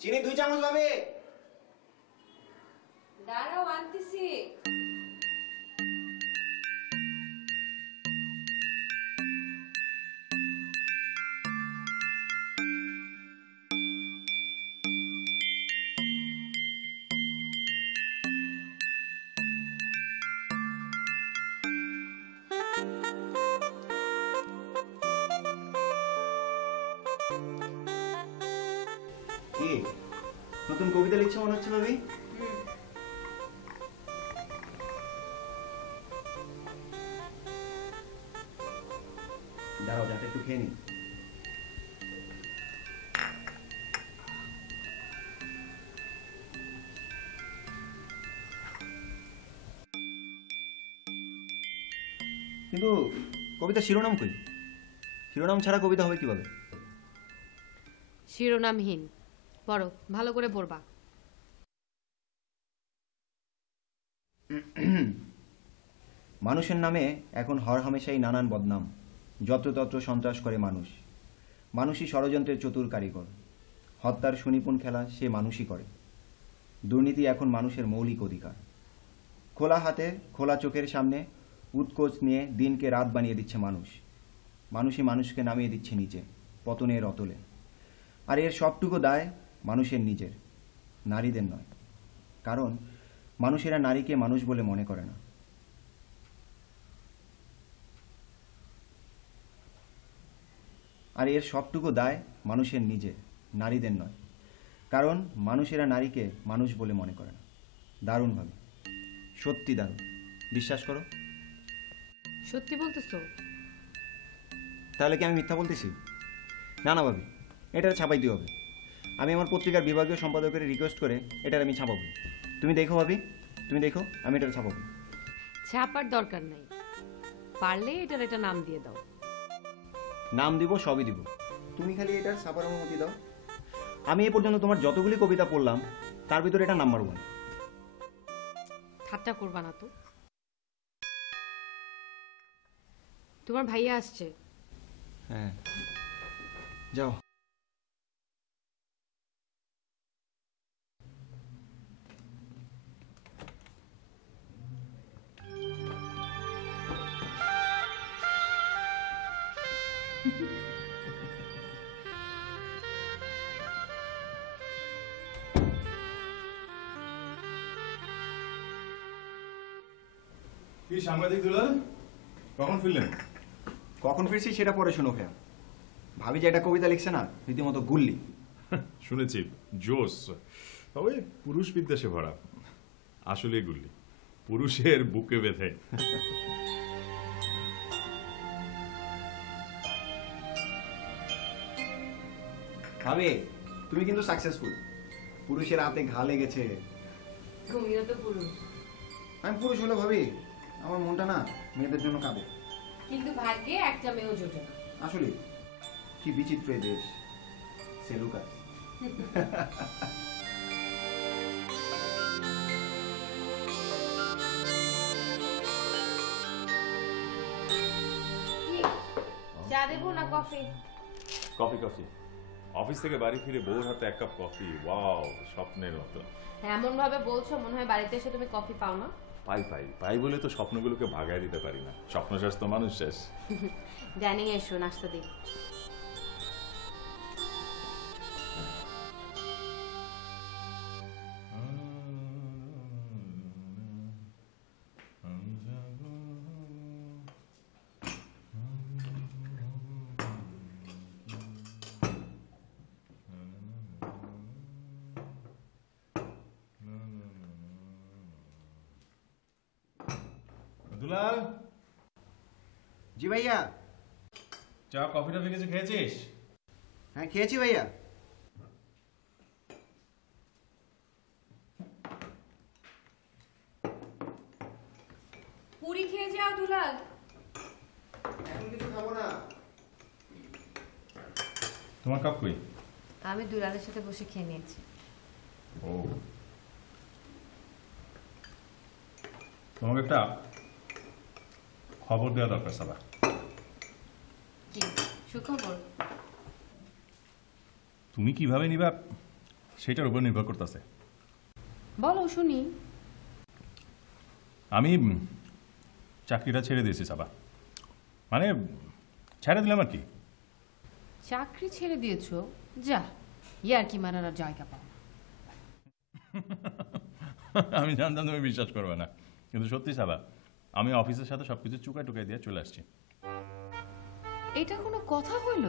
চিনি 2 চামচ ভাবি। দাঁড়াও আনতেছি। কি নতুন কবিতা লিখছো মনে হচ্ছে ভাবি? দাঁড়াও যাতে একটু খেয়ে নি। কিন্তু কবিতা শিরোনাম কই? শিরোনাম ছাড়া কবিতা হবে কিভাবে? শিরোনামহীন। পড়ো, ভালো করে পড়বা। মানুষের নামে এখন হরহামেশাই নানান বদনাম। যত্রতত্র সন্ত্রাস করে মানুষ। মানুষই ষড়যন্ত্রের চতুর কারিগর। হত্যার সুনিপুণ খেলা সে মানুষই করে। দুর্নীতি এখন মানুষের মৌলিক অধিকার। খোলা হাতে খোলা চোখের সামনে উৎকোচ নিয়ে দিনকে রাত বানিয়ে দিচ্ছে মানুষ। মানুষই মানুষকে নামিয়ে দিচ্ছে নিচে, পতনের অতলে। আর এর সবটুকু দায় মানুষের নিজের, নারীদের নয়। কারণ মানুষেরা নারীকে মানুষ বলে মনে করে না। আর এর সবটুকু দায় মানুষের নিজের, নারীদের নয়। কারণ মানুষেরা নারীকে মানুষ বলে মনে করে না। দারুণভাবে, সত্যি দারুণ। বিশ্বাস করো। সত্যি বলতেছো? তাহলে কি আমি মিথ্যা বলতেছি? না না ভাবি, এটা ছাপাইতে হবে। আমি আমার পত্রিকার বিভাগীয় সম্পাদকের রিকোয়েস্ট করে এটার আমি ছাপাবো। তুমি দেখো ভাবি, তুমি দেখো, আমি এটা ছাপাবো। ছাপার দরকার নাই, পারলে এটার একটা নাম দিয়ে দাও। নাম দিব, সবই দিব, তুমি খালি এটার ছাপার অনুমতি দাও। আমি এ পর্যন্ত তোমার যতগুলি কবিতা পড়লাম তার ভিতরে এটা নাম্বার 1। ঠাট্টা করবা না তো। তোমার ভাইয়া আসছে। হ্যাঁ, যাও। কি সাংবাদিক দুলাল, কখন ফিরলেন? কখন ফিরছি সেটা পরে শোনো। খেয়া ভাবি যে একটা কবিতা লিখছে না, রীতিমতো গুল্লি। শুনেছি জোস, তবে পুরুষ বিদ্বেষে ভরা। আসলে গুল্লি, পুরুষের বুকে বেঁধে। ভাবি তুমি কিন্তু সাকসেসফুল। পুরুষের হাতে ঘা লেগেছে। তুমিও তো পুরুষ। আমি পুরুষ হলে ভাবি আমার মনটা না মেয়েদের জন্য কাঁদে। কিন্তু ভাগ্যে একটা মেয়েও জোটে না। আসলে কি বিচিত্র এই দেশ। সেলুকাস। চা দেবো না কফি? Coffee coffee. অফিস থেকে বাড়ি ফিরে বউর হাতে 1 কাপ কফি, ওয়াও, স্বপ্নের মতো। এমন ভাবে বলছো মনে হয় বাড়িতে এসে তুমি কফি পাও না। পাই পাই পাই বলে তো স্বপ্নগুলোকে ভাগায় দিতে পারি না। স্বপ্ন শেষ তো মানুষ শেষ। ডাইনিং এসো, নাস্তা দিই। দুলাল, জি ভাইয়া। চা কফিটা কিছু খেয়েছিস? হ্যাঁ খেয়েছি ভাইয়া। পুরি খেয়ে যাও দুলাল। এখন কিছু খাবো না। তোমার কাপ কই? আমি দুলালের সাথে বসে খেয়ে নিয়েছি। ও, তোমাকে একটা খবর দেওয়া দরকার সাবা। কি সুখবর? তুমি কিভাবে নিবা সেটার উপর নির্ভর করতেছে। বলো শুনি। আমি চাকরিটা ছেড়ে দিয়েছি সাবা, মানে ছেড়ে দিলাম আর কি। চাকরি ছেড়ে দিয়েছো? যা, ইয়ার কি মারার আর জায়গা পাও না। আমি জানতাম তুমি বিশ্বাস করবে না, কিন্তু সত্যি সাবা, আমি অফিসের সাথে সবকিছু চুকাই টুকাই দিয়ে চলে আসছি। এটা কোনো কথা হইল?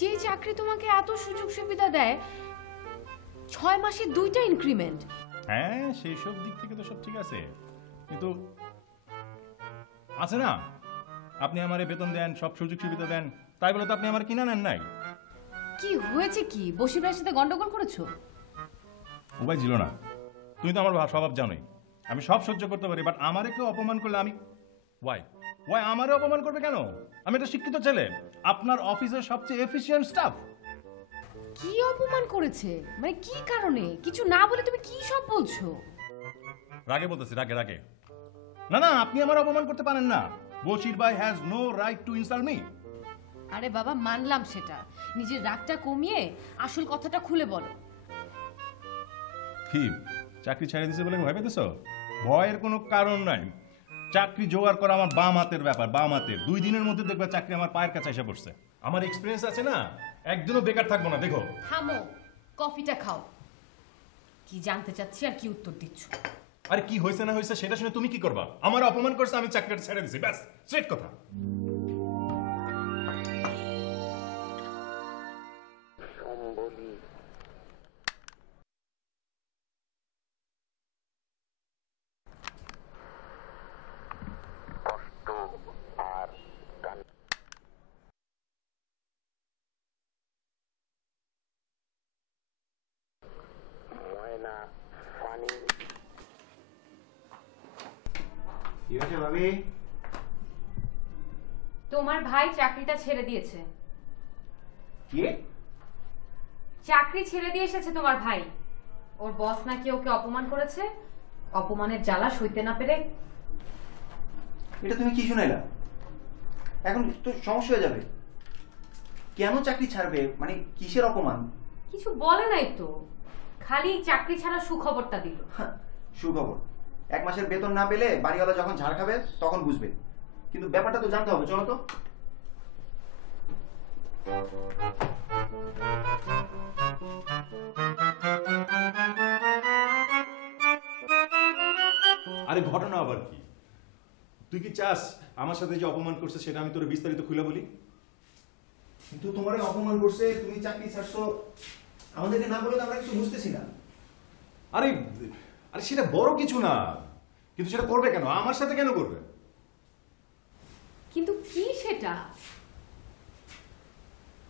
যে চাকরি তোমাকে এত সুযোগ সুবিধা দেয়, 6 মাসে 2টা ইনক্রিমেন্ট। হ্যাঁ, সেই সব দিক থেকে তো সব ঠিক আছে, কিন্তু আছে না, আপনি আমারে বেতন দেন, সব সুযোগ সুবিধা দেন, তাই বলে তো আপনি আমার কিনা নেন নাই। কি হয়েছে? কি বসির ভাইয়ের সাথে গন্ডগোল করেছো? উপায় ছিল না, তুমি তো আমার স্বভাব জানোই, আমি সব সহ্য করতে পারি, বাট আমারে কেউ অপমান করলে আমি ওয়াই ওয়াই আমারে অপমান করবে কেন? আমি একটা শিক্ষিত ছেলে, আপনার অফিসের সবচেয়ে এফিশিয়েন্ট স্টাফ। কি অপমান করেছে? মানে কি কারণে? কিছু না বলে তুমি কি সব বলছো? রাগে বলতেছি, রাগে রাগে। না না, আপনি আমার অপমান করতে পারেন না। বশির ভাই has no right to insult me. আরে বাবা, মানলাম সেটা, নিজের রাগটা কমিয়ে আসল কথাটা খুলে বলো। কি চাকরি ছেড়ে দিছে বলে ভয় পেতেছ? ভয়ের কোনো কারণ নাই। চাকরি জোগাড় করা আমার বাম হাতের ব্যাপার, বাম হাতের। 2 দিনের মধ্যে দেখবে চাকরি আমার পায়ের কাছে এসে পড়ছে। আমার এক্সপিরিয়েন্স আছে না, একদিনও বেকার থাকবো না। দেখো, থামো, কফিটা খাও। কি জানতে চাচ্ছি আর কি উত্তর দিচ্ছ? আরে কি হয়েছে না হয়েছে সেটা শুনে তুমি কি করবা? আমার অপমান করছে, আমি চাকরিটা ছেড়ে দিছি, ব্যাস, স্ট্রেট কথা। কি হয়েছে ভাবি? তোমার ভাই চাকরিটা ছেড়ে দিয়েছে। কি? চাকরি ছেড়ে দিয়ে এসেছে তোমার ভাই। ওর বস নাকি ওকে অপমান করেছে, অপমানের জ্বালা সইতে না পেরে। এটা তুমি কি শুনাইলা? এখন তো সমস্যা হয়ে যাবে। কেন চাকরি ছাড়বে? মানে কিসের অপমান? কিছু বলে নাই তো, খালি চাকরি ছাড়া সুখবরটা দিল। সুখবর? 1 মাসের বেতন না পেলে বাড়িওয়ালা যখন ঝাড় খাবে তখন বুঝবে, কিন্তু ব্যাপারটা তো জানতে হবে। চলো তো। আরে ঘটনা আবার কি? তুই কি চাস আমার সাথে যে অপমান করছে সেটা আমি তোর বিস্তারিত খুলে বলি? কিন্তু তোমার অপমান করছে, তুমি চাকরি ছাড়ছো, আমাদেরকে না বলে তো আমরা কিছু বুঝতেছি না। আরে আরে সেটা বড় কিছু না, কিন্তু সেটা করবে কেন? আমার সাথে কেন করবে? কিন্তু কি সেটা?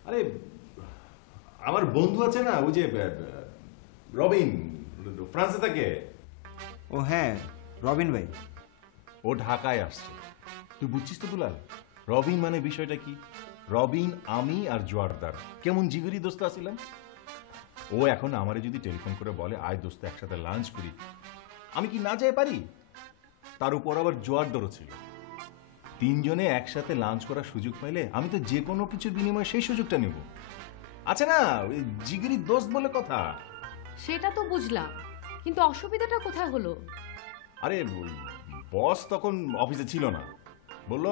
আরে আমার বন্ধু আছে না, ওই যে রবিন, ফ্রান্সে থাকে। ও হ্যাঁ, রবিন ভাই। ও ঢাকায় আসছে, তুই বুঝছিস তো দুলাল? রবিন মানে বিষয়টা কি? রবিন, আমি আর জোয়ারদার কেমন জিগরি দোস্ত আছিলাম। ও এখন আমারে যদি টেলিফোন করে বলে আয় দোস্ত একসাথে লাঞ্চ করি, আমি কি না যাই পারি? তার উপর আবার জোয়ারদারও ছিল। 3 জনে একসাথে লাঞ্চ করার সুযোগ পাইলে আমি তো যে কোনো কিছুর বিনিময়ে সেই সুযোগটা নেব। আছে না, ওই জিগরি দোস্ত বলে কথা। সেটা তো বুঝলাম, কিন্তু অসুবিধাটা কোথায় হলো? আরে বস তখন অফিসে ছিল না, বলল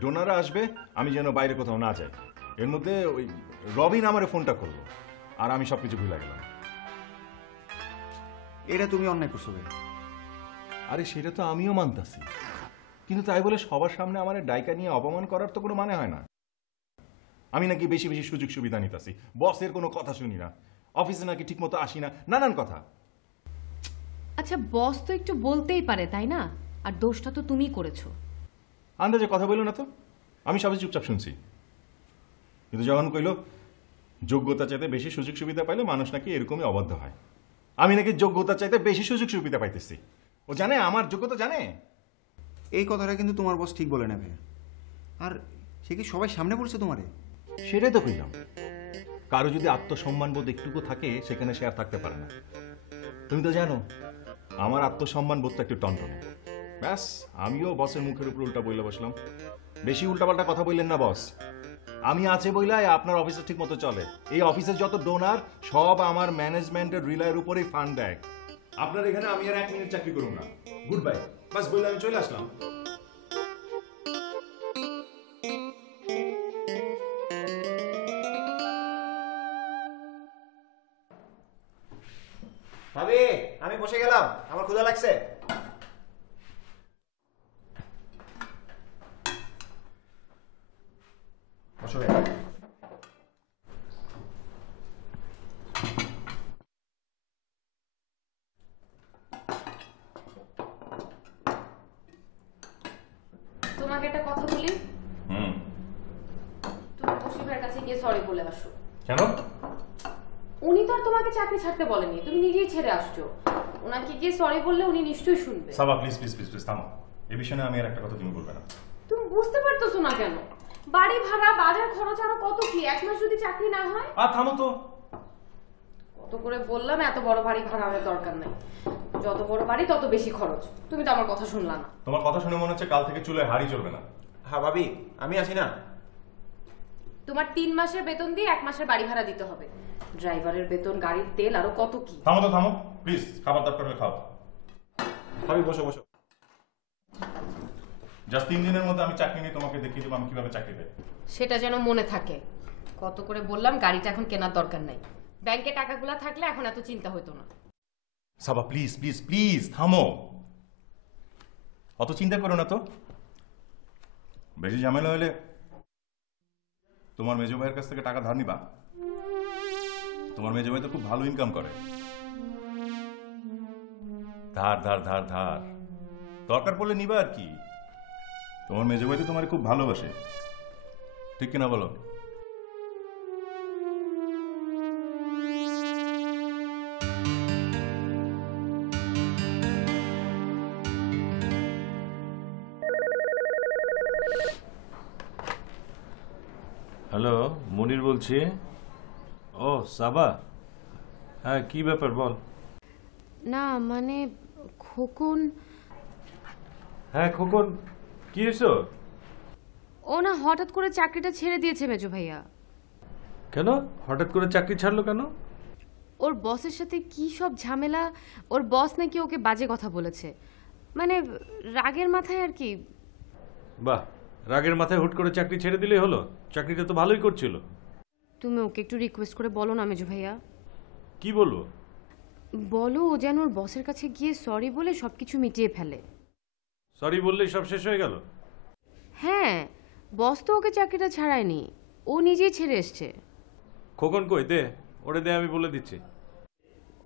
ডোনাররা আসবে, আমি যেন বাইরে কোথাও না যাই। এর মধ্যে ওই রবিন আমারে ফোনটা করলো, আর আমি সবকিছু ভুলে গেলাম। এটা তুমি অন্যায় করছো ভাই। আরে সেটা তো আমিও মানতাছি, কিন্তু তাই বলে সবার সামনে আমার ডাইকা নিয়ে অপমান করার তো কোনো মানে হয় না। আমি নাকি বেশি বেশি সুযোগ সুবিধা নিতাছি, বসের কোনো কথা শুনি না, অফিসে নাকি ঠিক মতো আসি না, নানান কথা। আচ্ছা, বস তো একটু বলতেই পারে, তাই না? আর দোষটা তো তুমিই করেছো। আন্দাজে কথা বললো না তো, আমি সবাই চুপচাপ শুনছি। কিন্তু যখন কইল যোগ্যতা চাইতে বেশি সুযোগ সুবিধা পাইলে মানুষ নাকি এরকমই অবাধ্য হয়, আমি নাকি যোগ্যতা চাইতে বেশি সুযোগ সুবিধা পাইতেছি। ও জানে আমার যোগ্যতা জানে। এই কথাটা কিন্তু তোমার বস ঠিক বলে নেবে। আর সে কি সবাই সামনে বলছে তোমারে? সেটাই তো কইলাম, কারো যদি আত্মসম্মান বোধ একটুকু থাকে সেখানে সে আর থাকতে পারে না। তুমি তো জানো আমার আত্মসম্মান বোধটা একটু টনটনে। ব্যাস, আমিও বসের মুখের উপর উল্টা বইলে বসলাম। বেশি উল্টাপাল্টা কথা বললেন না বস। আমি আছে বইলাই আপনার অফিসে ঠিক মতো চলে। এই অফিসের যত ডোনার সব আমার ম্যানেজমেন্টের রিলায়ের উপরেই ফান্ড দেয়। আপনার এখানে আমি আর 1 মিনিট চাকরি করুন না। Good bye. বাস বইলে আমি চলে আসলাম। ভাবি, আমি বসে গেলাম, আমার ক্ষুধা লাগছে। বসো ভাই। তোমাকে একটা কথা বলি, হুম। তুমি বসির ভাইয়ের কাছে গিয়ে সরি বলে আসো। কেন? উনি তো আর তোমাকে চাকরি ছাড়তে বলেনি, তুমি নিজেই ছেড়ে আসছো। ওনাকে গিয়ে সরি বললে উনি নিশ্চয়ই শুনবে। সাবা প্লিজ প্লিজ প্লিজ প্লিজ থামো। এই বিষয়ে আমি আর একটা কথা তুমি বলবে না। তুমি বুঝতে পারতেছো না কেন? বাড়ি ভাড়া, বাজার খরচ আরো কত কি, 1 মাস যদি চাকরি না হয়। আর থামো তো। কত করে বললাম এত বড় বাড়ি ভাড়ার দরকার নাই, যত বড় বাড়ি তত বেশি খরচ। তুমি তো আমার কথা শুনলা না। তোমার কথা শুনে মনে হচ্ছে কাল থেকে চুলে হাড়ি চলবে না। হ্যাঁ ভাবি, আমি আছি না। তোমার 3 মাসের বেতন দিয়ে 1 মাসের বাড়ি ভাড়া দিতে হবে, ড্রাইভারের বেতন, গাড়ির তেল, আরো কত কি। থামো তো থামো প্লিজ, খাবার দাবার করে খাও। ভাবি বসো বসো। জাস্ট 3 দিনের মধ্যে আমি চাকরি নিয়ে তোমাকে দেখিয়ে দেবো আমি কিভাবে চাকরি দেয়। সেটা যেন মনে থাকে। কত করে বললাম গাড়িটা এখন কেনার দরকার নাই, ব্যাংকে টাকাগুলো থাকলে এখন এত চিন্তা হতো না। সাবা প্লিজ প্লিজ প্লিজ থামো। অত চিন্তা করো না তো। বেশি ঝামেলা হলে তোমার মেজো ভাইয়ের কাছ থেকে টাকা ধার নিবা। তোমার মেজো ভাই তো খুব ভালো ইনকাম করে। ধার ধার ধার ধার দরকার পড়লে নিবা আর কি। তোমার মেজো ভাই তো তোমার খুব ভালোবাসে, ঠিক কিনা বলো? হ্যালো, মনির বলছি। ও সাবা, হ্যাঁ কি ব্যাপার বল। না মানে খোকন। হ্যাঁ খোকন, কি হয়েছো? ও না হঠাৎ করে চাকরিটা ছেড়ে দিয়েছে মেজো ভাইয়া। কেন হঠাৎ করে চাকরি ছাড়লো কেন? ওর বসের সাথে কি সব ঝামেলা। ওর বস নাকি ওকে বাজে কথা বলেছে, মানে রাগের মাথায় আর কি। বাহ, রাগের মাথায় হুট করে চাকরি ছেড়ে দিলেই হলো? চাকরিটা তো ভালোই করছিল। তুমি ওকে একটু রিকোয়েস্ট করে বলো না মেজো ভাইয়া। কি বলবো? বলো ও যেন ওর বসের কাছে গিয়ে সরি বলে সবকিছু মিটিয়ে ফেলে। সরি বললেই সব শেষ হয়ে গেল? হ্যাঁ, বস তো ওকে চাকরিটা ছাড়ায়নি, ও নিজেই ছেড়ে এসছে। খোকন কই, দে ওরে, দে আমি বলে দিচ্ছি।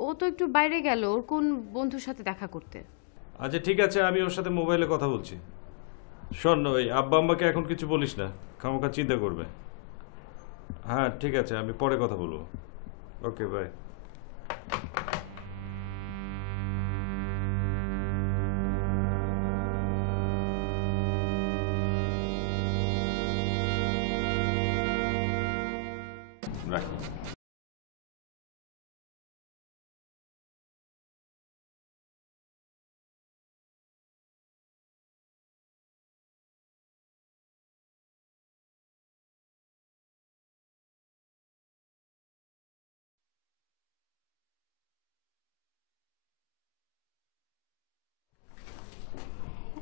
ও তো একটু বাইরে গেল ওর কোন বন্ধুর সাথে দেখা করতে। আচ্ছা ঠিক আছে, আমি ওর সাথে মোবাইলে কথা বলছি। শোন, ওই আব্বা আম্মাকে এখন কিছু বলিস না, খামোখা চিন্তা করবে। হ্যাঁ ঠিক আছে, আমি পরে কথা বলবো। Okay bye. রাখি।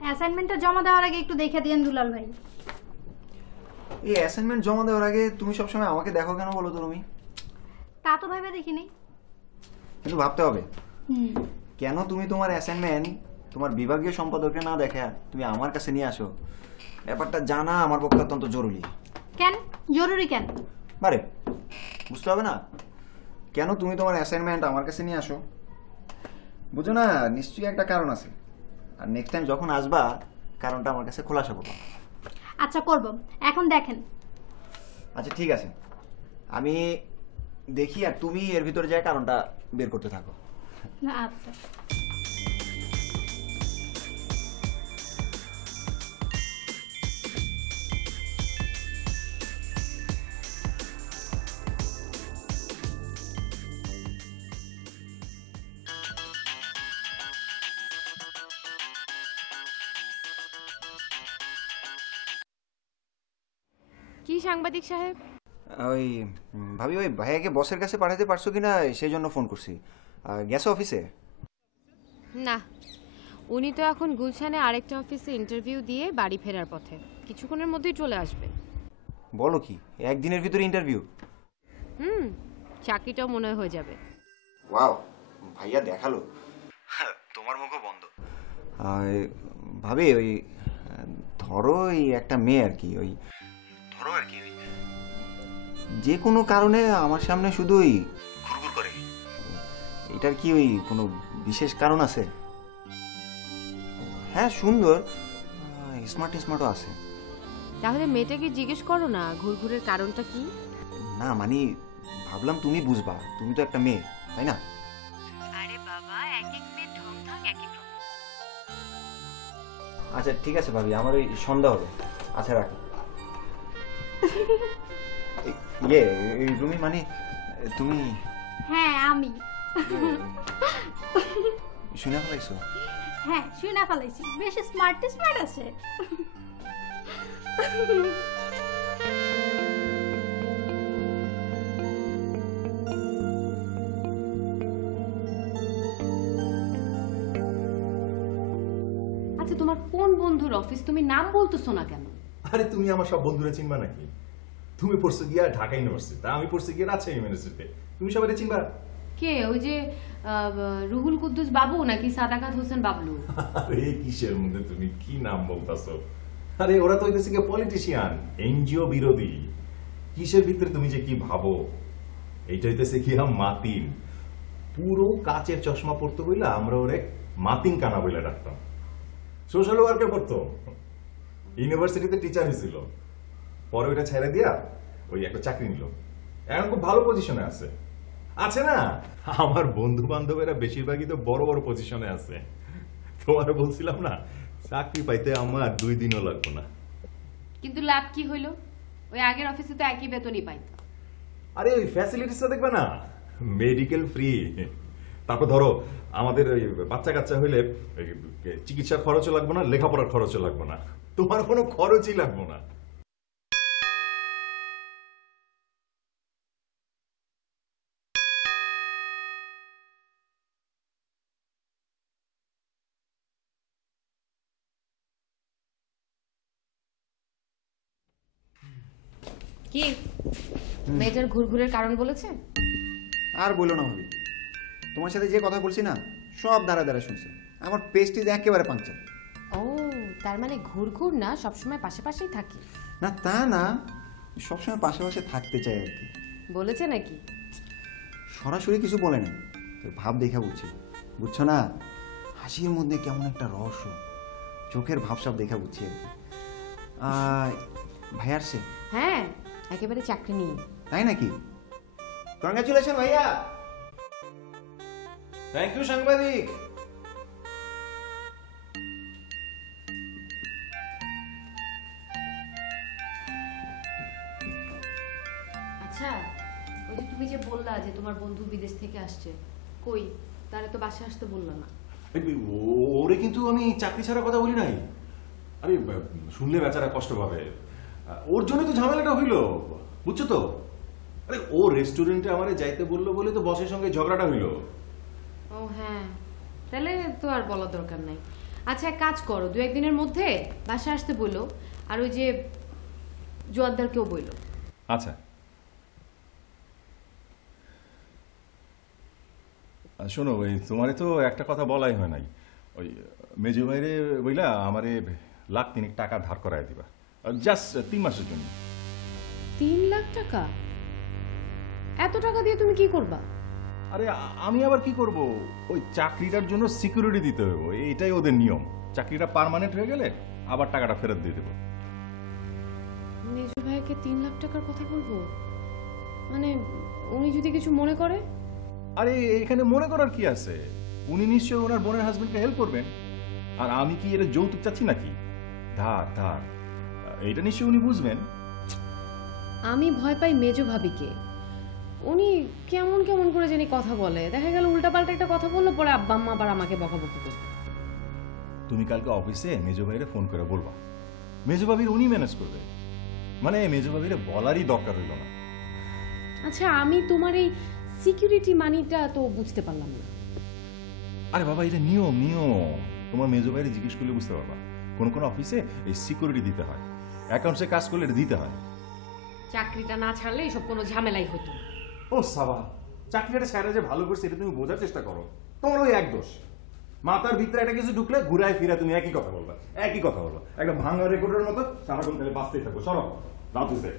অ্যাসাইনমেন্টটা জমা দেওয়ার আগে একটু দেখে দিয়েন দুলাল ভাই। এই অ্যাসাইনমেন্ট জমা দেওয়ার আগে তুমি সবসময় আমাকে দেখো কেন বলো তো তুমি? তা তো ভাইবা দেখিনি। কিন্তু ভাবতে হবে কেন তুমি তোমার অ্যাসাইনমেন্ট তোমার বিভাগীয় সম্পাদককে না দেখে তুমি আমার কাছে নিয়ে আসো। ব্যাপারটা জানা আমার পক্ষে অত্যন্ত জরুরি। কেন জরুরি কেন? বারে বুঝতে হবে না কেন তুমি তোমার অ্যাসাইনমেন্ট আমার কাছে নিয়ে আসো? বুঝো না, নিশ্চয়ই একটা কারণ আছে। আর নেক্সট টাইম যখন আসবা কারণটা আমার কাছে খোলাসা করবো। আচ্ছা করব, এখন দেখেন। আচ্ছা ঠিক আছে, আমি দেখি আর তুমি এর ভিতরে যায় কারণটা বের করতে থাকো। আচ্ছা কি সাংবাদিক সাহেব? ওই ভাবি, ওই ভাইয়াকে বসের কাছে পাঠাতে পারছো কিনা সেই জন্য ফোন করছি। গেছো অফিসে? না, উনি তো এখন গুলশানে আরেকটা অফিসে ইন্টারভিউ দিয়ে বাড়ি ফেরার পথে, কিছুক্ষণের মধ্যেই চলে আসবে। বলো কি, একদিনের ভিতরে ইন্টারভিউ? চাকরিটাও মনে হয় হয়ে যাবে। ওয়াও, ভাইয়া দেখালো। তোমার মুখও বন্ধ। ভাবি, ওই ধরো ওই একটা মেয়ে আর কি, ওই ধরো আর কি, ওই যে কোনো কারণে আমার সামনে শুধু ওই ঘুরঘুর করে, এটার কি ওই কোনো বিশেষ কারণ আছে? হ্যাঁ, সুন্দর, স্মার্টও আছে। তাহলে মেয়েটাকে জিজ্ঞেস করো না ঘুরঘুরের কারণটা কি। না মানে ভাবলাম তুমি বুঝবা, তুমি তো একটা মেয়ে, তাই না? আরে বাবা, এক এক মেয়ের ঢং ঢং এক এক রকম। আচ্ছা ঠিক আছে ভাবি, আমার ওই সন্ধ্যা হবে। আচ্ছা রাখি। ইয়ে রুমি, মানে তুমি হ্যাঁ আমি। শুনে ফেলাইছো? হ্যাঁ শুনে ফেলাইছি, বেশ স্মার্ট আছে। আচ্ছা, তোমার কোন বন্ধুর অফিস? তুমি নাম বলতেছো না কেন? আরে তুমি আমার সব বন্ধুরা চিনবা নাকি? তুমি পড়ছো গিয়া ঢাকা ইউনিভার্সিটি, আমি পড়ছি গিয়া রাজশাহী ইউনিভার্সিটি, তুমি সবাই চিনবা? কে ওই যে রুহুল কুদ্দুস বাবু নাকি সাদাকাত হোসেন বাবলু? আরে কিসের মধ্যে তুমি কি নাম বলতাছো? আরে ওরা তো হইতেছে গিয়ে পলিটিশিয়ান, এনজিও বিরোধী। কিসের ভিতরে তুমি যে কি ভাবো? এইটা হইতেছে কি মাতিন। পুরো কাচের চশমা পড়তে বইলা আমরা ওরে মাতিন কানা বইলা ডাকতাম। সোশ্যাল ওয়ার্কে পড়তো, ইউনিভার্সিটিতে টিচার হয়েছিল, পরে ওইটা ছেড়ে দিয়া ওই একটা চাকরি নিল, এখন খুব ভালো পজিশনে আছে। আছে না, আমার বন্ধু বান্ধবেরা বেশিরভাগই তো বড় বড় পজিশনে আছে। তোমার বলছিলাম না, চাকরি পাইতে আমার 2 দিনও লাগবে না। কিন্তু লাভ কি হইলো? ওই আগের অফিসে তো একই বেতনই পাইতো। আরে ওই ফ্যাসিলিটিসটা দেখবে না, মেডিকেল ফ্রি। তারপর ধরো আমাদের ওই বাচ্চা কাচ্চা হইলে চিকিৎসার খরচও লাগবে না, লেখাপড়ার খরচও লাগবে না, তোমার কোনো খরচই লাগবে না। কি মেয়েটার ঘুরঘুরের কারণ বলেছে? আর বলো না ভাবি, তোমার সাথে যে কথা বলছি না, সব দ্বারা দ্বারা শুনছে। আমার পেস্টিজ একেবারে পাংচার। ও, তার মানে ঘুরঘুর না, সবসময় পাশাপাশিই থাকে। না তা না, সবসময় পাশাপাশি থাকতে চাই আর কি। বলেছে নাকি? সরাসরি কিছু বলে না, ভাব দেখা বুঝছি, বুঝছো না? হাসির মধ্যে কেমন একটা রহস্য, চোখের ভাবসাব দেখা বুঝছি আর কি। ভাই আসছে? হ্যাঁ, একেবারে চাকরি নিয়ে। তাই নাকি? কংগ্রাচুলেশন ভাইয়া। থ্যাংক ইউ সাংবাদিক। আচ্ছা, ওই যে তুমি যে বললা যে তোমার বন্ধু বিদেশ থেকে আসছে, কই তারে তো বাসা আসতে বললো না? ওরে কিন্তু আমি চাকরি ছাড়া কথা বলি নাই। আরে শুনলে বেচারা কষ্ট পাবে, ওর জন্য তো ঝামেলাটা হইল, বুঝছো তো? আরে ও রেস্টুরেন্টে আমারে যাইতে বললো বলে তো বসের সঙ্গে ঝগড়াটা হইল। ও হ্যাঁ, তাহলে তো আর বলার দরকার নাই। আচ্ছা, এক কাজ করো, 2-1 দিনের মধ্যে বাসা আসতে বললো, আর ওই যে জোয়ারদারকেও বললো। আচ্ছা শোনো, ওই তোমারে তো একটা কথা বলাই হয় নাই, ওই মেজু ভাইরে বইলা আমারে 1,03,000 টাকা ধার করাই দিবা, জাস্ট 3 মাসের জন্য। 3 লাখ টাকা? এত টাকা দিয়ে তুমি কি করবা? আরে আমি আবার কি করব, ওই চাকরিটার জন্য সিকিউরিটি দিতে হবে, এটাই ওদের নিয়ম। চাকরিটা পার্মানেন্ট হয়ে গেলে আবার টাকাটা ফেরত দিয়ে দেবো। মেজু ভাইকে 3 লাখ টাকার কথা বলবো? মানে উনি যদি কিছু মনে করে? আরে এখানে মনে করার কি আছে, উনি নিশ্চয়ই ওনার বোনের হাজবেন্ডকে হেল্প করবেন। আর আমি কি এটা যৌতুক চাচ্ছি নাকি? ধার ধার, এইটা নিশ্চয়ই উনি বুঝবেন। আমি ভয় পাই মেজো ভাবিকে। উনি কেমন কেমন করে জানি কথা বলে, দেখা গেল উল্টাপাল্টা একটা কথা বললো, পরে আব্বা আম্মা আবার আমাকে বকাবকি করবে। তুমি কালকে অফিসে মেজো ভাইরে ফোন করে বলবা, মেজো ভাবির উনি ম্যানেজ করবে। মানে মেজো ভাবিরে বলারই দরকার হইল না। আচ্ছা, আমি তোমার এই সিকিউরিটি মানিটা তো বুঝতে পারলাম না। আরে বাবা, এটা নিয়ম নিয়ম। তোমার মেজো ভাইরে জিজ্ঞেস করলে বুঝতে পারবা। কোন কোন অফিসে এই সিকিউরিটি দিতে হয়, অ্যাকাউন্টসে কাজ করলে এটা দিতে হয়। চাকরিটা না ছাড়লে এসব কোনো ঝামেলাই হতো। ও সাবা, চাকরিটা স্যারে যে ভালো করছে এটা তুমি বোঝার চেষ্টা করো। তোমার ওই এক দোষ, মাথার ভিতরে একটা কিছু ঢুকলে ঘুরায় ফিরে তুমি একই কথা বলবা, একই কথা বলবা, একটা ভাঙা রেকর্ডের মতো সারাক্ষণ তাহলে বাঁচতেই থাকবো। সরো রাত হইছে।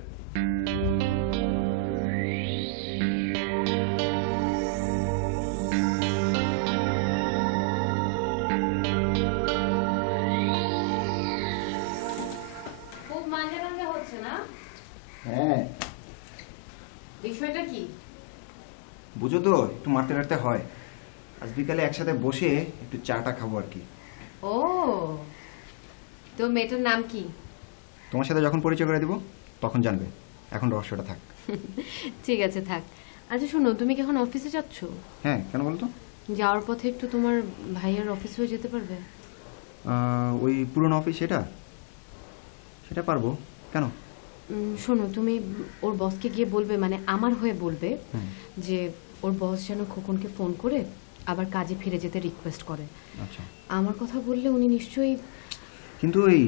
খুব মাঝে মাঝে হচ্ছে না? হ্যাঁ, বিষয়টা কি? বুঝো তো, একটু মারতে মারতে হয়। আজ বিকালে একসাথে বসে একটু চাটা খাবো আর কি। ও, তো মেয়েটার নাম কি? তোমার সাথে যখন পরিচয় করে দেবো তখন জানবে, এখন রহস্যটা থাক। ঠিক আছে, থাক। আচ্ছা শোনো, তুমি কি এখন অফিসে যাচ্ছ? হ্যাঁ, কেন বলতো? যাওয়ার পথে একটু তোমার ভাইয়ের অফিস হয়ে যেতে পারবে? ওই পুরনো অফিস, সেটা পারবো। কেন? শোনো, তুমি ওর বসকে গিয়ে বলবে, মানে আমার হয়ে বলবে, হুম। যে ওর বস যেন খোকনকে ফোন করে আবার কাজে ফিরে যেতে রিকোয়েস্ট করে। আচ্ছা, আমার কথা বললে উনি নিশ্চয়ই। কিন্তু ওই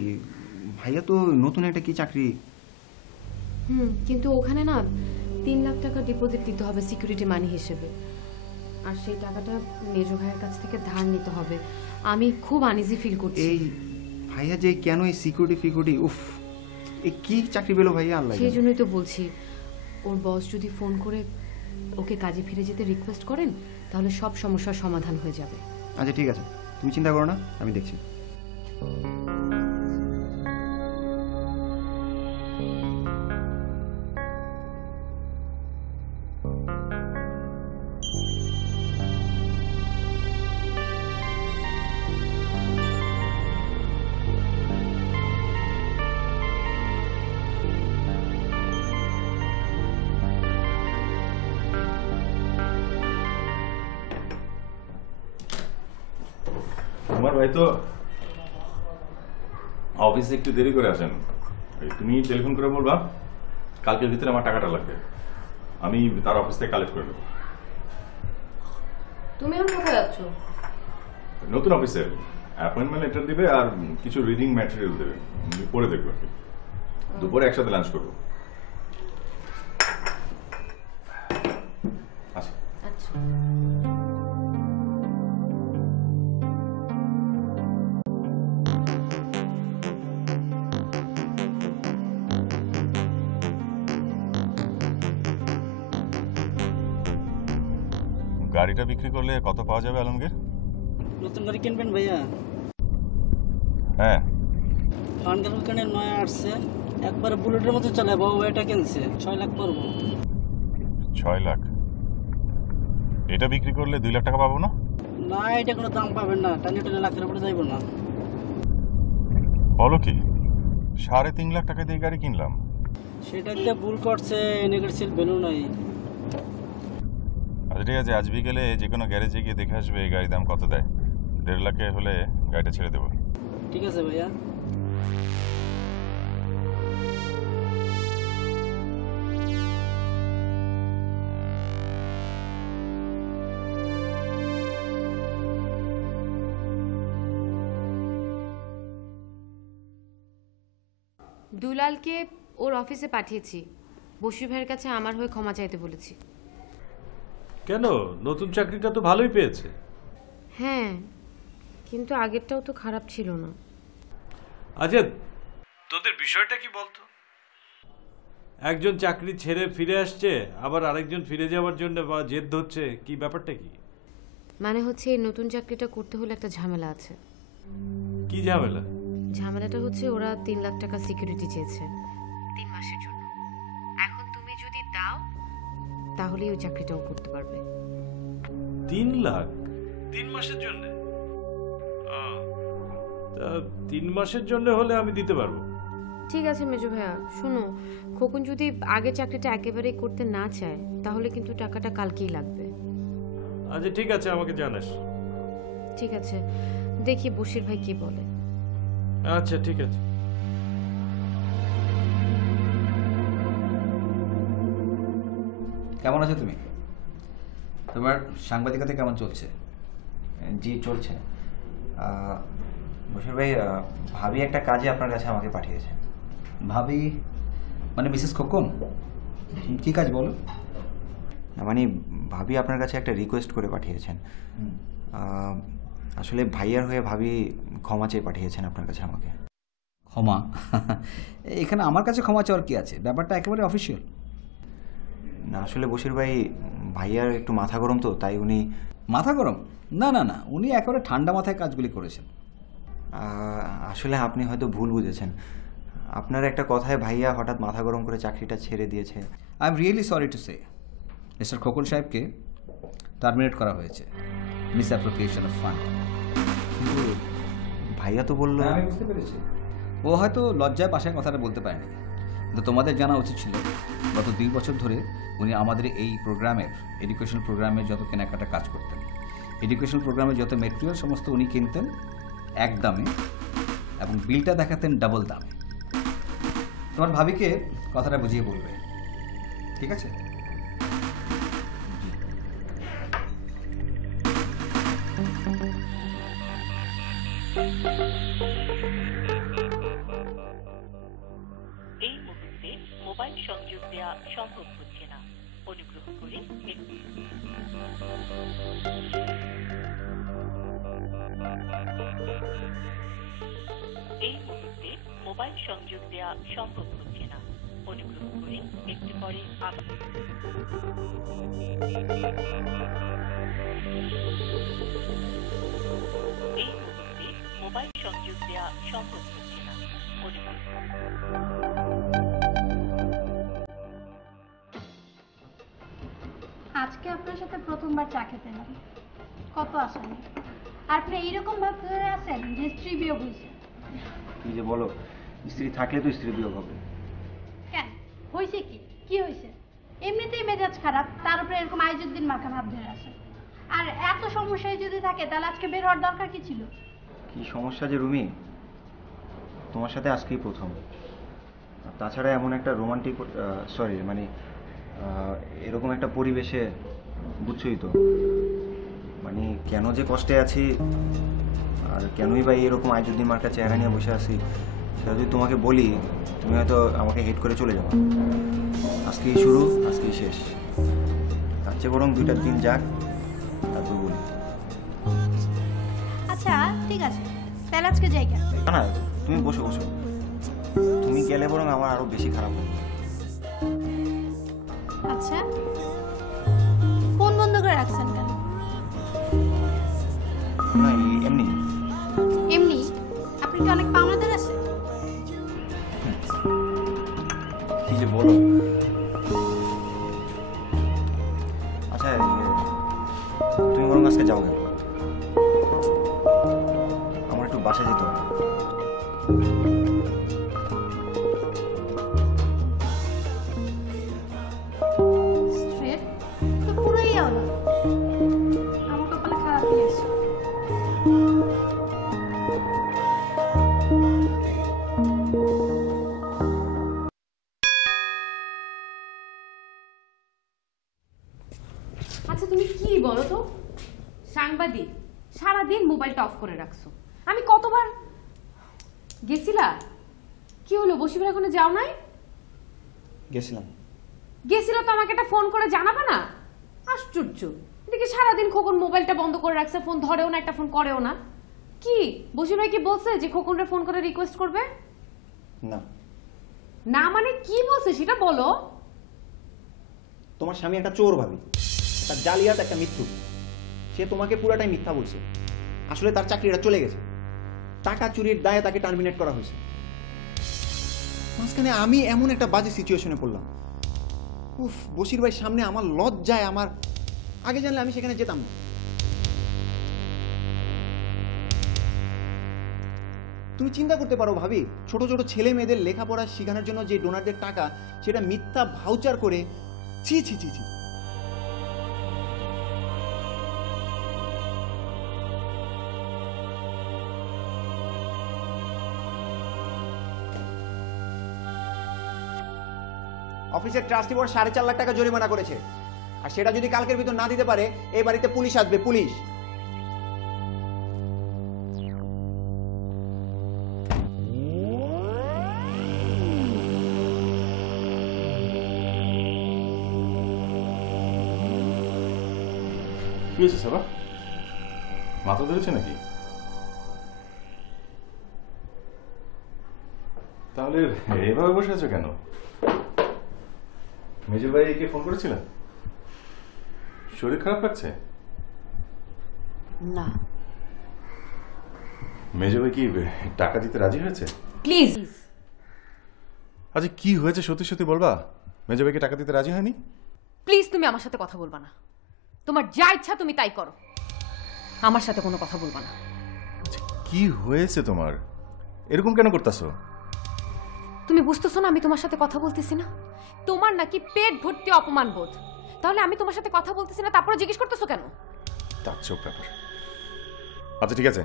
ভাইয়া তো নতুন একটা কি চাকরি। কিন্তু ওখানে না 3 লাখ টাকা ডিপোজিট দিতে হবে সিকিউরিটি মানি হিসেবে, আর সেই টাকাটা মেজো ভাইয়ের কাছ থেকে ধার নিতে হবে। আমি খুব আনইজি ফিল করছি। এই ভাইয়া যে কেন এই সিকিউরিটি, উফ, এই কি চাকরি পেলো ভাইয়া, আল্লাহ সেই জানে। জন্যই তো বলছি, ওর বস যদি ফোন করে ওকে কাজে ফিরে যেতে রিকোয়েস্ট করেন তাহলে সব সমস্যার সমাধান হয়ে যাবে। আচ্ছা ঠিক আছে, তুমি চিন্তা করো না, আমি দেখছি। তোমার ভাই তো অফিসে একটু দেরি করে আসেন। তুমি টেলিফোন করে বলবা কালকের ভিতরে আমার টাকাটা লাগবে, আমি তার অফিস থেকে কালেক্ট করে দেবো। তুমি এখন কোথায় যাচ্ছ? নতুন অফিসে অ্যাপয়েন্টমেন্ট লেটার দিবে আর কিছু রিডিং ম্যাটেরিয়াল দেবে, আমি পড়ে দেখবো আর কি। দুপুরে একসাথে লাঞ্চ করবো। আচ্ছা। আচ্ছা, গাড়িটা বিক্রি করলে কত পাওয়া যাবে আলমগীর? নতুন গাড়ি কিনবেন ভাইয়া? হ্যাঁ, ফানগাল কানের নয়া আসছে, একবার বুলেটের মতো চালায়, বাবু এটা কিনছে 6 লাখ পড়বো। 6 লাখ? এটা বিক্রি করলে 2 লাখ টাকা পাবো না? না, এটা কোনো দাম পাবেন না, টানে লাখের উপরে যাইব না। বলো কি, 3.5 লাখ টাকা দিয়ে গাড়ি কিনলাম? সেটাতে ভুল করছে, নেগেটিভ ভ্যালু নাই। আচ্ছা ঠিক আছে, আজ বিকেলে যে কোনো গ্যারেজে গিয়ে দেখে আসবে এই গাড়ির দাম কত দেয়। 1.5 লাখে হলে গাড়িটা ছেড়ে দেবো। ঠিক আছে ভাইয়া। দুলালকে ওর অফিসে পাঠিয়েছি, বশির ভাইয়ের কাছে আমার হয়ে ক্ষমা চাইতে বলেছি। কেন? নতুন চাকরিটা তো ভালোই পেয়েছে। হ্যাঁ, কিন্তু আগেরটাও তো খারাপ ছিল না। আচ্ছা, তোদের বিষয়টা কি বলতো? একজন চাকরি ছেড়ে ফিরে আসছে, আবার আরেকজন ফিরে যাওয়ার জন্য বা জেদ ধরছে, কি ব্যাপারটা কি? মানে হচ্ছে এই নতুন চাকরিটা করতে হলে একটা ঝামেলা আছে। কি ঝামেলা? ঝামেলাটা হচ্ছে ওরা 3 লাখ টাকা সিকিউরিটি চেয়েছে 3 মাসের জন্য। এখন তুমি যদি দাও তাহলেই ওই চাকরিটাও করতে পারবে। 3 লাখ 3 মাসের জন্য? 3 মাসের জন্য হলে আমি দিতে পারবো। ঠিক আছে মেজো ভাইয়া, শোনো, খোকন যদি আগে চাকরিটা একেবারেই করতে না চায় তাহলে কিন্তু টাকাটা কালকেই লাগবে। আচ্ছা ঠিক আছে, আমাকে জানাস। ঠিক আছে, দেখি বশির ভাই কি বলে। আচ্ছা ঠিক আছে। কেমন আছো তুমি? তোমার সাংবাদিকতা কেমন চলছে? জি চলছে। বশির ভাই, ভাবি একটা কাজে আপনার কাছে আমাকে পাঠিয়েছে। ভাবি মানে মিসেস খোকন? কি কাজ বলো? না মানে ভাবি আপনার কাছে একটা রিকোয়েস্ট করে পাঠিয়েছেন। আসলে ভাইয়ার হয়ে ভাবি ক্ষমা চেয়ে পাঠিয়েছেন আপনার কাছে আমাকে। ক্ষমা? এখানে আমার কাছে ক্ষমা চাওয়ার কি আছে? ব্যাপারটা একেবারে অফিসিয়াল। না আসলে বশির ভাই, ভাইয়ার একটু মাথা গরম তো, তাই উনি। মাথা গরম? না না না, উনি একেবারে ঠান্ডা মাথায় কাজগুলি করেছেন। আসলে আপনি হয়তো ভুল বুঝেছেন। আপনার একটা কথায় ভাইয়া হঠাৎ মাথা গরম করে চাকরিটা ছেড়ে দিয়েছে। I am really sorry to say, mister Khokon সাহেবকে টার্মিনেট করা হয়েছে, মিসঅ্যাপ্রোপ্রিয়েশন অফ ফান্ড। কিন্তু ভাইয়া তো বললো। আমি বুঝতে পেরেছি, ও হয়তো লজ্জায় বাসায় কথাটা বলতে পারেনি, কিন্তু তোমাদের জানা উচিত ছিল গত 2 বছর ধরে উনি আমাদের এই প্রোগ্রামের, এডুকেশন প্রোগ্রামের যত কেনাকাটা কাজ করতেন, এডুকেশন প্রোগ্রামের যত মেটেরিয়াল সমস্ত উনি কিনতেন এক দামে এবং বিলটা দেখাতেন ডাবল দামে। তোমার ভাবিকে কথাটা বুঝিয়ে বলবে, ঠিক আছে? এই মুহূর্তে মোবাইল সংযোগ দেওয়া সম্ভব হচ্ছে না, অনুগ্রহ করে এই মুহূর্তে মোবাইল সংযোগ দেওয়া সম্ভব হচ্ছে না, অনুগ্রহ করে একটু পরে আবার। এই মুহূর্তে মোবাইল সংযোগ দেওয়া সম্ভব হচ্ছে না, অনুগ্রহ। আজকে আপনার সাথে প্রথমবার চা খেতে এলাম, কত আশা নেই। আর আপনি এইরকম ভাব ধরে আছেন যে স্ত্রী বিয়োগ হয়েছে। কি যে বলো, স্ত্রী থাকলে তো স্ত্রী বিয়োগ হবে। কেন হয়েছে? কি হয়েছে? এমনিতেই মেজাজ খারাপ, তার উপরে এরকম আইজুদ্দিন মার্কা ভাব ধরে আছে। আর এত সমস্যায় যদি থাকে তাহলে আজকে বের হওয়ার দরকার কি ছিল? কি সমস্যা যে রুমি, তোমার সাথে আজকেই প্রথম। আর তাছাড়া এমন একটা রোমান্টিক, সরি মানে এরকম একটা পরিবেশে, বুঝছোই তো মানে কেন যে কষ্টে আছি আর কেনই বা এরকম আইজুদ্দিন মার্কা চেহারা নিয়ে বসে আছি, সেটা যদি তোমাকে বলি তুমি হয়তো আমাকে হেট করে চলে যাবো। আজকেই শুরু, আজকেই শেষ। তার চেয়ে বরং 2টা দিন যাক, তারপর বলি। আচ্ছা ঠিক আছে, তাহলে আজকে যাই কেন? না না, তুমি বসো বসো, তুমি গেলে বরং আমার আরো বেশি খারাপ হবে। আচ্ছা ফোন বন্ধ করে রাখছেন কেন? না এমনি। এমনি? আপনি কি অনেক পাওনাদার আছে? কি যে বলো। আচ্ছা তুমি বরং আজকে যাও কেন? আমার একটু বাসা যেতে হবে। স্ট্রেট তো পুরোই আলাদা। আমার কপালে খারাপই আছে। আচ্ছা তুমি কি বলো তো, সাংবাদিক সারাদিন মোবাইলটা অফ করে রাখছো। আমি কতবার গেছিলা, কি হলো বসিবার এখনো যাও নাই? গেছিলাম। গেছিলা তো আমাকে একটা ফোন করে জানাবে না? আশ্চর্য, এদিকে সারাদিন খোকন মোবাইলটা বন্ধ করে রাখছে, ফোন ধরেও না, একটা ফোন করেও না। কি বসির ভাই কি বলছে যে খোকনরে ফোন করে রিকোয়েস্ট করবে? না। না মানে কি বলছে সেটা বলো। তোমার স্বামী একটা চোর ভাবি, একটা জালিয়াত, একটা মিথ্যুক। সে তোমাকে পুরাটাই মিথ্যা বলছে। আসলে তার চাকরিটা চলে গেছে, টাকা চুরির দায়ে তাকে টার্মিনেট করা হয়েছে। মাঝখানে আমি এমন একটা বাজে সিচুয়েশনে পড়লাম। উফ, বশির ভাই সামনে আমার লজ্জায়, আমার আগে জানলে আমি সেখানে যেতাম না। তুমি চিন্তা করতে পারো ভাবি, ছোট ছোট ছেলে মেয়েদের লেখাপড়া শেখানোর জন্য যে ডোনারদের টাকা, সেটা মিথ্যা ভাউচার করে। ছি ছি ছি ছি। অফিসের ট্রাস্টি বোর্ড 4.5 লাখ টাকা জরিমানা করেছে। আর সেটা যদি কালকের ভিতর না দিতে পারে এই বাড়িতে পুলিশ আসবে, পুলিশ। কি হয়েছে সাবা? মাথা ধরেছে নাকি? তাহলে এভাবে বসে আছো কেন? মেজর ভাইকে ফোন করেছিলেন? শরীর খারাপ লাগছে? না। মেজর ভাই কি টাকা দিতে রাজি হয়েছে? প্লিজ। আচ্ছা কি হয়েছে সত্যি সত্যি বলবা? মেজর ভাইকে টাকা দিতে রাজি হয়নি? প্লিজ তুমি আমার সাথে কথা বলবা না। তোমার যা ইচ্ছা তুমি তাই করো, আমার সাথে কোনো কথা বলবা না। আচ্ছা কি হয়েছে তোমার? এরকম কেন করতেছো? তুমি বুঝতেছো না আমি তোমার সাথে কথা বলতেছি না? তোমার নাকি পেট ভর্তি অপমান বোধ, তাহলে আমি তোমার সাথে কথা বলতেছি না তারপরে জিজ্ঞেস করতেছো কেন? তার চোখ ব্যাপার। আচ্ছা ঠিক আছে,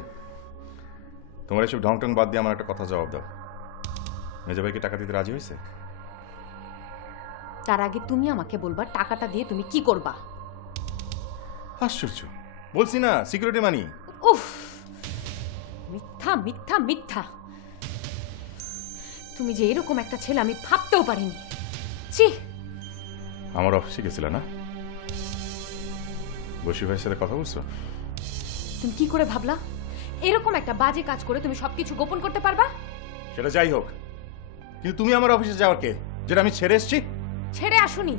তোমার এসব ঢং টং বাদ দিয়ে আমার একটা কথা জবাব দাও। মেজর ভাই কি টাকা দিতে রাজি হয়েছে? তার আগে তুমি আমাকে বলবা টাকাটা দিয়ে তুমি কি করবা। আশ্চর্য, বলছি না সিকিউরিটি মানি। উফ, মিথ্যা মিথ্যা মিথ্যা। তুমি যে এরকম একটা ছেলে আমি ভাবতেও পারিনি। ছি। আমার অফিসে গেছিল না? বশির ভাইয়ের সাথে কথা বলছো? তুমি কি করে ভাবলা এরকম একটা বাজে কাজ করে তুমি সবকিছু গোপন করতে পারবা? সেটা যাই হোক, কিন্তু তুমি আমার অফিসে যাওয়ার কে, যেটা আমি ছেড়ে এসেছি? ছেড়ে আসুনি,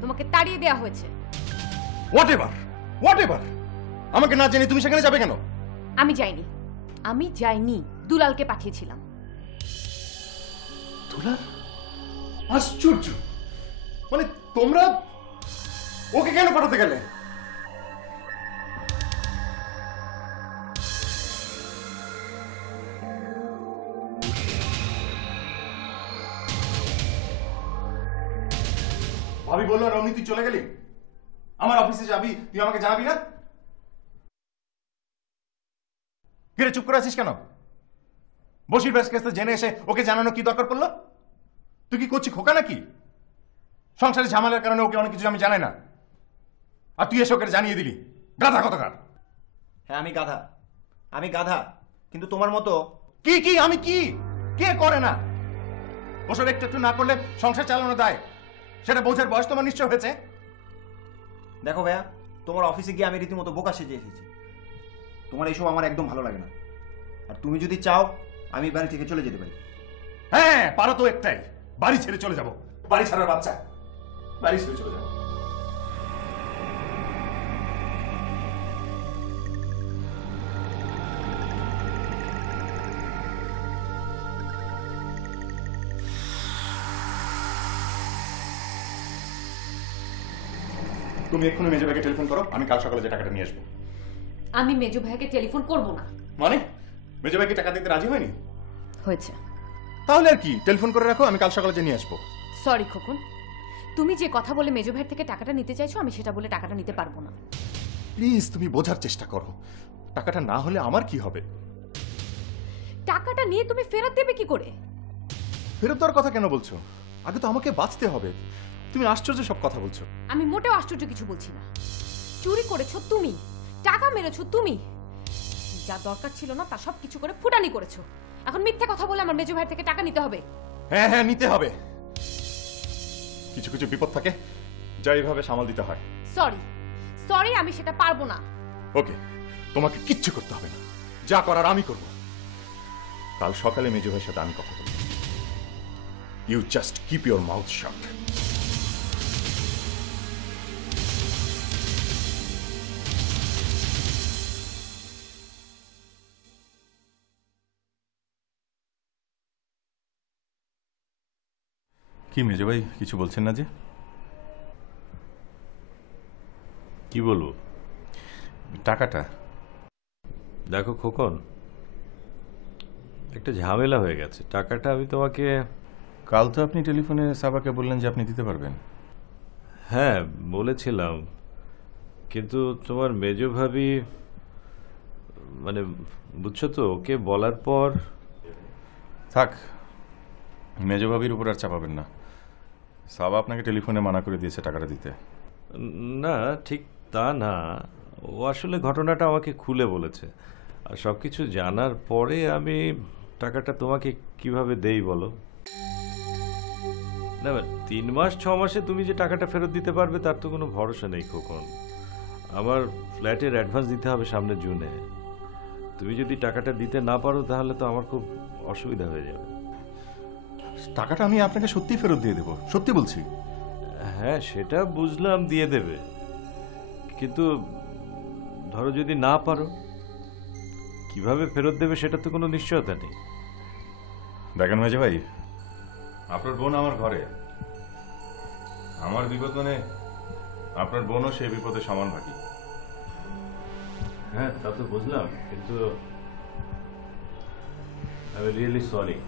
তোমাকে তাড়িয়ে দেওয়া হয়েছে। হোয়াট এভার, আমাকে না জেনে তুমি সেখানে যাবে কেন? আমি যাইনি, দুলালকে পাঠিয়েছিলাম। দুলাল? আশ্চর্য, মানে তোমরা ওকে কেন পাঠাতে গেলে? ভাবি বললো রমনি তুই চলে গেলি, আমার অফিসে যাবি, তুই আমাকে জানাবি না? কিরে চুপ করে আছিস কেন? বশির ব্যাস কাছে জেনে এসে ওকে জানানো কি দরকার পড়লো? তুই কি করছিস খোকা নাকি? সংসারে ঝামেলার কারণে ওকে অনেক কিছু আমি জানাই না, আর তুই এসে ওকে জানিয়ে দিলি। গাধা কতকার। হ্যাঁ আমি গাধা, কিন্তু তোমার মতো কি আমি কি কে করে না? ওসব একটু একটু না করলে সংসার চালানো দায়, সেটা বোঝার বয়স তোমার নিশ্চয় হয়েছে। দেখো ভাইয়া, তোমার অফিসে গিয়ে আমি রীতিমতো বোকা সেজে এসেছি। তোমার এইসব আমার একদম ভালো লাগে না। আর তুমি যদি চাও আমি বাড়ি থেকে চলে যেতে পারি। হ্যাঁ পারো তো একটাই, বাড়ি ছেড়ে চলে যাব। বাড়ি ছাড়ার বাচ্চা, বাড়ি ছেড়ে চলে যাবো। তুমি এক্ষুনি মেজো ভাইকে টেলিফোন করো, আমি কাল সকালে যে টাকাটা নিয়ে আসবো। আমি মেজো ভাইকে টেলিফোন করব না। মানে মেজো ভাইকে টাকা দিতে রাজি হয়নি? হয়েছে। তাহলে আর কি, টেলিফোন করে রাখো, আমি কাল সকালে যে নিয়ে আসবো। সরি খোকন, তুমি যে কথা বলে মেজো ভাইয়ের থেকে টাকাটা নিতে চাইছো আমি সেটা বলে টাকাটা নিতে পারবো না। প্লিজ তুমি বোঝার চেষ্টা করো, টাকাটা না হলে আমার কি হবে? টাকাটা নিয়ে তুমি ফেরত দেবে কি করে? ফেরত দেওয়ার কথা কেন বলছো? আগে তো আমাকে বাঁচতে হবে। তুমি আশ্চর্য সব কথা বলছো। আমি মোটেও আশ্চর্য কিছু বলছি না। চুরি করেছো তুমি, টাকা মেরেছো তুমি, যা দরকার ছিল না তা সব কিছু করে ফুটানি করেছো। এখন মিথ্যে কথা বলে আমার মেজো ভাইয়ের থেকে টাকা নিতে হবে? হ্যাঁ নিতে হবে। কিছু কিছু বিপদ থাকে যা এইভাবে সামাল দিতে হয়। সরি আমি সেটা পারবো না। ওকে, তোমাকে কিচ্ছু করতে হবে না, যা করার আমি করব। কাল সকালে মেজো ভাইয়ের সাথে আমি কথা বলবো। You just keep your mouth shut. কি মেজো ভাই কিছু বলছেন না যে? কি বলবো? টাকাটা দেখো খোকন, একটা ঝামেলা হয়ে গেছে। টাকাটা আমি তোমাকে কাল তো আপনি টেলিফোনে সাবাকে বললেন যে আপনি দিতে পারবেন। হ্যাঁ বলেছিলাম, কিন্তু তোমার মেজো ভাবি, মানে বুঝছো তো, ওকে বলার পর। থাক, মেজো ভাবির উপর আর চাপাবেন না। সাবা আপনাকে টেলিফোনে মানা করে দিয়েছে টাকাটা দিতে। না, ঠিক তা না। ও আসলে ঘটনাটা আমাকে খুলে বলেছে, আর সব কিছু জানার পরে আমি টাকাটা তোমাকে কিভাবে দেই বলো? না 3 মাস 6 মাসে তুমি যে টাকাটা ফেরত দিতে পারবে তার তো কোনো ভরসা নেই খোকন। আমার ফ্ল্যাটের অ্যাডভান্স দিতে হবে সামনের জুনে। তুমি যদি টাকাটা দিতে না পারো তাহলে তো আমার খুব অসুবিধা হয়ে যাবে। টাকাটা আমি আপনাকে সত্যিই ফেরত দিয়ে দেবো, সত্যি বলছি। হ্যাঁ সেটা বুঝলাম, দিয়ে দেবে, কিন্তু ধরো যদি না পারো, কিভাবে ফেরত দেবে সেটা তো কোনো নিশ্চয়তা নেই। দেখেন মেজে ভাই, আপনার বোন আমার ঘরে, আমার বিপদ মানে আপনার বোনও সেই বিপদে সমান ভাগী। হ্যাঁ তা তো বুঝলাম, কিন্তু আই এম রিয়েলি সরি।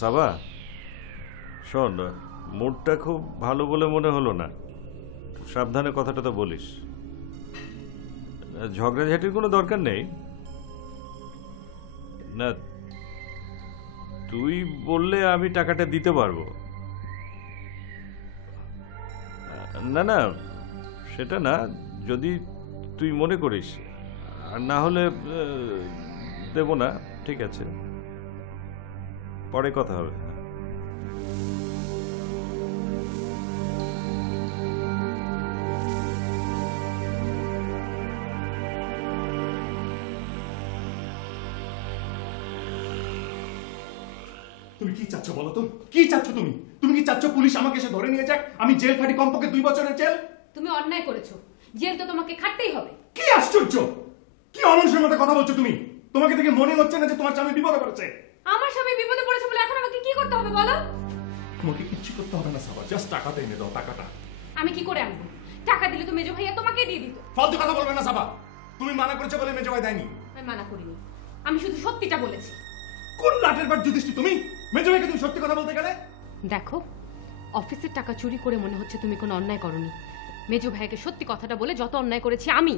সাবা শোন, মুডটা খুব ভালো বলে মনে হলো না, সাবধানে কথাটা তো বলিস। ঝগড়াঝাটির কোনো দরকার নেই। না তুই বললে আমি টাকাটা দিতে পারবো। না না সেটা না, যদি তুই মনে করিস, আর না হলে দেব না। ঠিক আছে, পরে কথা হবে। তুমি কি চাচ্ছ বলো তো? কি চাচ্ছ তুমি? তুমি কি চাচ্ছ পুলিশ আমাকে এসে ধরে নিয়ে যাক, আমি জেল খাটি, কমপক্ষে 2 বছরের জেল? তুমি অন্যায় করেছো, জেল তো তোমাকে খাটতেই হবে। কি আশ্চর্য, কি অমানুষের মতো কথা বলছো তুমি? তোমাকে দেখে মনে হচ্ছে না যে তোমার স্বামী বিপদে পড়েছে? আমার স্বামী বিপদে পড়েছে বলে এখন আমাকে কি করতে হবে বলো? তোমাকে কিচ্ছু করতে হবে না সাবা, জাস্ট টাকাটা এনে দাও। টাকাটা আমি কি করে আনবো? টাকা দিলে তো মেজো ভাইয়া তোমাকে দিয়ে দিত। ফালতু কথা বলবে না সাবা, তুমি মানা করেছো বলে মেজো ভাই দেয়নি। আমি মানা করিনি, আমি শুধু সত্যিটা বলেছি। কোন লাটের বার যুধিষ্ঠির তুমি? মেজো ভাইকে তুমি সত্যি কথা বলতে গেলে? দেখো, অফিসের টাকা চুরি করে মনে হচ্ছে তুমি কোনো অন্যায় করনি। মেজো ভাইকে সত্যি কথাটা বলে যত অন্যায় করেছি আমি।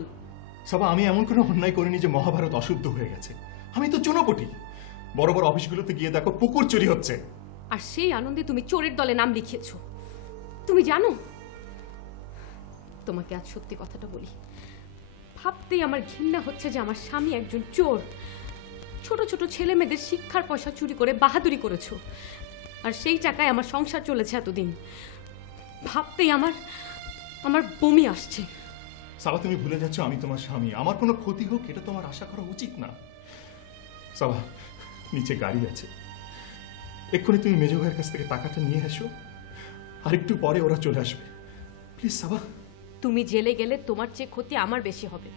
সাবা, আমি এমন কোনো অন্যায় করিনি যে মহাভারত অশুদ্ধ হয়ে গেছে। আমি তো চুনোপটি। বড় বড় অফিসগুলোতে গিয়ে দেখো পুকুর চুরি হচ্ছে, আর সেই আনন্দে তুমি চোরের দলে নাম লিখিয়েছো। তুমি জানো, তোমাকে আজ সত্যি কথাটা বলি, ভাবতেই আমার ঘৃণা হচ্ছে যে আমার স্বামী একজন চোর। ছোট ছোট ছেলে মেয়েদের শিক্ষার পয়সা চুরি করে বাহাদুরি করেছো, আর সেই টাকায় আমার সংসার চলেছে এতদিন। ভাবতেই আমার আমার বমি আসছে। সাবা, তুমি ভুলে যাচ্ছ আমি তোমার স্বামী। আমার কোনো ক্ষতি হোক এটা তোমার আশা করা উচিত না। সাবা, নিচে গাড়ি আছে, এক্ষুনি তুমি মেজো ভাইয়ের কাছ থেকে টাকাটা নিয়ে এসো, আর একটু পরে ওরা চলে আসবে। প্লিজ সাবা। তুমি জেলে গেলে তোমার চেয়ে ক্ষতি আমার বেশি হবে।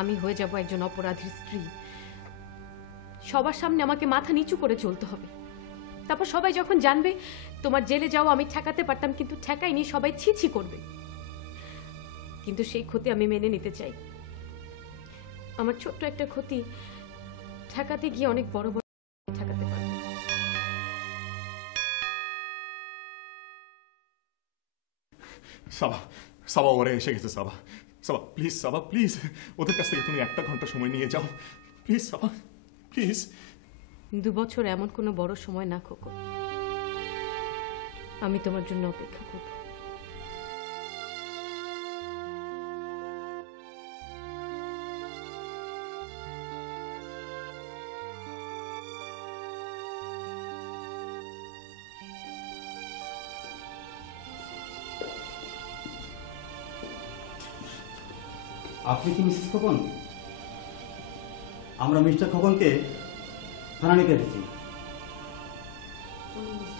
আমি হয়ে যাব একজন অপরাধীর স্ত্রী। সবার সামনে আমাকে মাথা নিচু করে চলতে হবে। তারপর সবাই যখন জানবে তোমার জেলে যাও আমি ঠেকাতে পারতাম, কিন্তু ঠেকাইনি, সবাই ছি ছি করবে। কিন্তু সেই ক্ষতি আমি মেনে নিতে চাই। আমার ছোট্ট একটা ক্ষতি ঠেকাতে গিয়ে অনেক বড় বড় ঠেকাতে পারবো। সাবা, সাবা, ওরা এসে গেছে। সাবা, সাবা প্লিজ, সাবা প্লিজ, ওদের কাছ থেকে তুমি 1 ঘন্টা সময় নিয়ে যাও প্লিজ। Saba please. 2 বছর এমন কোনো বড় সময় না খোকো, আমি তোমার জন্য অপেক্ষা করব। আপনি কি মিসেস খোকন? আমরা মিস্টার খোকনকে থানা নিতে এসেছি। কোনো মিস্টার